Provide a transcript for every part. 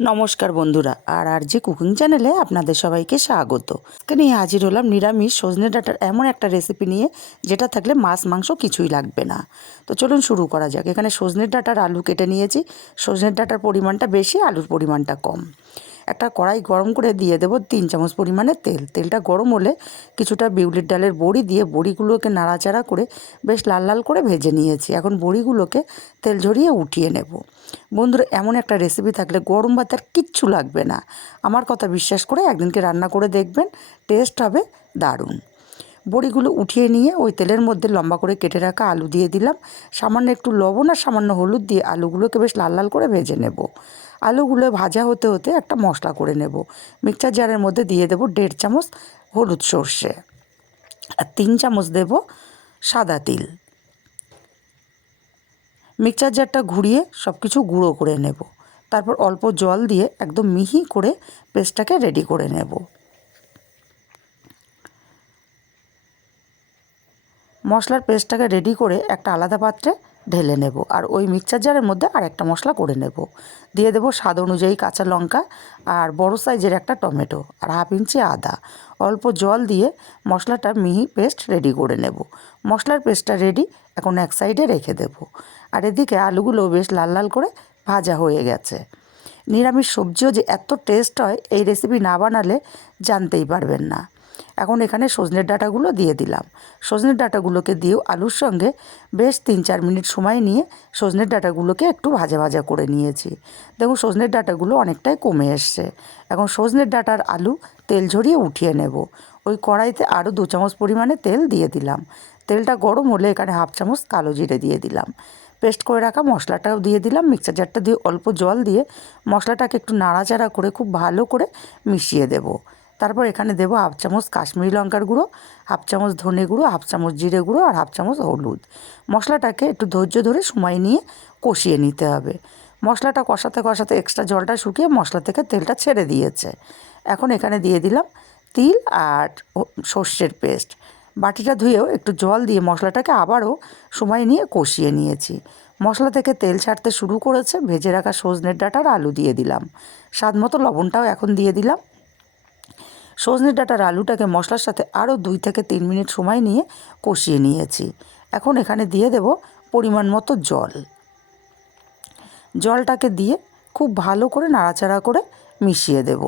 নমস্কার বন্ধুরা, আর জি কুকিং চ্যানেলে আপনাদের সবাইকে স্বাগত। এখানে হাজির হলাম নিরামিষ সজনে ডাঁটার এমন একটা রেসিপি নিয়ে যেটা থাকলে মাছ মাংস কিছুই লাগবে না। তো চলুন শুরু করা যাক। এখানে সজনে ডাঁটার আলু কেটে নিয়েছি। সজনে ডাঁটার পরিমাণটা বেশি, আলুর পরিমাণটা কম। একটা কড়াই গরম করে দিয়ে দেবো 3 চামচ পরিমাণে তেল। তেলটা গরম হলে কিছুটা বিউলির ডালের বড়ি দিয়ে বড়িগুলোকে নাড়াচাড়া করে বেশ লাল লাল করে ভেজে নিয়েছি। এখন বড়িগুলোকে তেল ঝরিয়ে উঠিয়ে নেব। বন্ধুরা, এমন একটা রেসিপি থাকলে গরম ভাত আর কিচ্ছু লাগবে না। আমার কথা বিশ্বাস করে একদিনকে রান্না করে দেখবেন, টেস্ট হবে দারুণ। বড়িগুলো উঠিয়ে নিয়ে ওই তেলের মধ্যে লম্বা করে কেটে রাখা আলু দিয়ে দিলাম। সামান্য একটু লবণ আর সামান্য হলুদ দিয়ে আলুগুলোকে বেশ লাল লাল করে ভেজে নেব। আলুগুলো ভাজা হতে হতে একটা মশলা করে নেব। মিক্সচার জারের মধ্যে দিয়ে দেব 1.5 চামচ হলুদ সর্ষে আর 3 চামচ দেব সাদা তিল। মিক্সচার জারটা ঘুরিয়ে সব কিছু গুঁড়ো করে নেব। তারপর অল্প জল দিয়ে একদম মিহি করে পেস্টটাকে রেডি করে নেব। মশলার পেস্টটাকে রেডি করে একটা আলাদা পাত্রে ঢেলে নেব। আর ওই মিক্সচার জারের মধ্যে আর একটা মশলা করে নেব। দিয়ে দেব স্বাদ অনুযায়ী কাঁচা লঙ্কা আর বড় সাইজের একটা টমেটো আর 1/2 ইঞ্চি আদা। অল্প জল দিয়ে মশলাটা মিহি পেস্ট রেডি করে নেব। মশলার পেস্টটা রেডি, এখন এক সাইডে রেখে দেব। আর এদিকে আলুগুলো বেশ লাল লাল করে ভাজা হয়ে গেছে। নিরামিষ সবজিও যে এত টেস্ট হয় এই রেসিপি না বানালে জানতেই পারবেন না। এখন এখানে সজনের ডাঁটাগুলো দিয়ে দিলাম। সজনের ডাঁটাগুলোকে দিয়েও আলুর সঙ্গে বেশ 3-4 মিনিট সময় নিয়ে সজনের ডাঁটাগুলোকে একটু ভাজা ভাজা করে নিয়েছি। দেখুন সজনের ডাঁটাগুলো অনেকটাই কমে এসছে। এখন সজনের ডাঁটার আলু তেল ঝরিয়ে উঠিয়ে নেব। ওই কড়াইতে আরও 2 চামচ পরিমাণে তেল দিয়ে দিলাম। তেলটা গরম হলে এখানে 1/2 চামচ কালো জিরে দিয়ে দিলাম। পেস্ট করে রাখা মশলাটাও দিয়ে দিলাম। মিক্সচার জারটা দিয়ে অল্প জল দিয়ে মশলাটাকে একটু নাড়াচাড়া করে খুব ভালো করে মিশিয়ে দেব। তারপর এখানে দেবো 1/2 চামচ কাশ্মীরি লঙ্কার গুঁড়ো, 1/2 চামচ ধনে গুঁড়ো, 1/2 চামচ জিরে গুঁড়ো আর 1/2 চামচ হলুদ। মশলাটাকে একটু ধৈর্য ধরে সময় নিয়ে কষিয়ে নিতে হবে। মশলাটা কষাতে কষাতে এক্সট্রা জলটা শুকিয়ে মশলা থেকে তেলটা ছেড়ে দিয়েছে। এখন এখানে দিয়ে দিলাম তিল আর সর্ষের পেস্ট। বাটিটা ধুয়েও একটু জল দিয়ে মশলাটাকে আবারও সময় নিয়ে কষিয়ে নিয়েছি। মশলা থেকে তেল ছাড়তে শুরু করেছে। ভেজে রাখা সজনের ডাঁটার আলু দিয়ে দিলাম। স্বাদ মতো লবণটাও এখন দিয়ে দিলাম। সজনের ডাঁটার আলুটাকে মশলার সাথে আরও 2 থেকে 3 মিনিট সময় নিয়ে কষিয়ে নিয়েছি। এখন এখানে দিয়ে দেব পরিমাণ মতো জল। জলটাকে দিয়ে খুব ভালো করে নাড়াচাড়া করে মিশিয়ে দেব।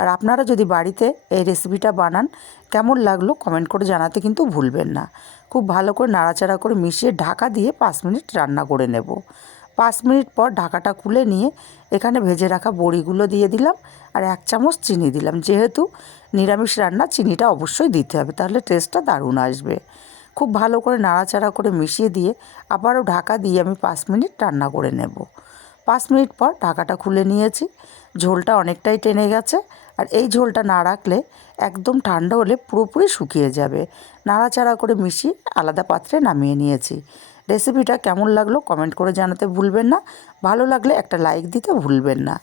আর আপনারা যদি বাড়িতে এই রেসিপিটা বানান, কেমন লাগলো কমেন্ট করে জানাতে কিন্তু ভুলবেন না। খুব ভালো করে নাড়াচাড়া করে মিশিয়ে ঢাকা দিয়ে 5 মিনিট রান্না করে নেব। 5 মিনিট পর ঢাকাটা খুলে নিয়ে এখানে ভেজে রাখা বড়িগুলো দিয়ে দিলাম আর 1 চামচ চিনি দিলাম। যেহেতু নিরামিষ রান্না চিনিটা অবশ্যই দিতে হবে, তাহলে টেস্টটা দারুণ আসবে। খুব ভালো করে নাড়াচাড়া করে মিশিয়ে দিয়ে আবারও ঢাকা দিয়ে আমি 5 মিনিট রান্না করে নেব। 5 মিনিট পর ঢাকাটা খুলে নিয়েছি। ঝোলটা অনেকটাই টেনে গেছে। আর এই ঝোলটা না রাখলে একদম ঠান্ডা হলে পুরোপুরি শুকিয়ে যাবে। নাড়াচাড়া করে মিশিয়ে আলাদা পাত্রে নামিয়ে নিয়েছি। রেসিপিটা কেমন লাগলো কমেন্ট করে জানাতে ভুলবেন না। ভালো লাগলে একটা লাইক দিতে ভুলবেন না।